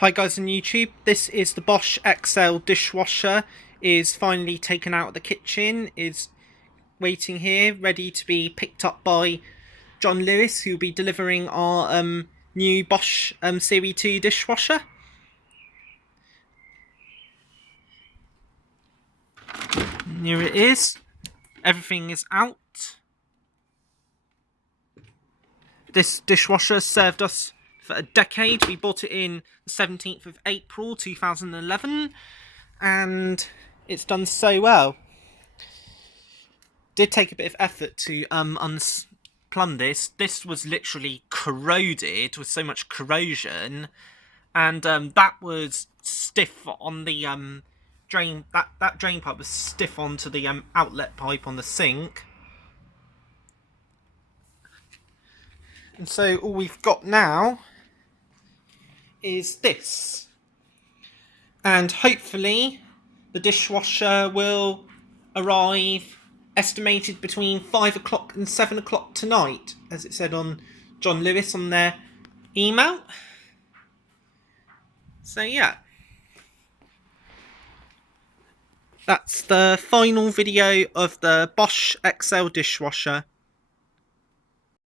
Hi guys on YouTube, this is the Bosch Exxcel dishwasher. Is finally taken out of the kitchen, is waiting here, ready to be picked up by John Lewis, who will be delivering our new Bosch Series 2 dishwasher. And here it is, everything is out. This dishwasher served us for a decade. We bought it in the 17th of April 2011 and it's done so well. Did take a bit of effort to unplumb this. This was literally corroded with so much corrosion, and that was stiff on the drain. That drain pipe was stiff onto the outlet pipe on the sink. And so all we've got now is this. And hopefully the dishwasher will arrive estimated between 5 o'clock and 7 o'clock tonight, as it said on John Lewis on their email. So yeah. That's the final video of the Bosch Exxcel dishwasher.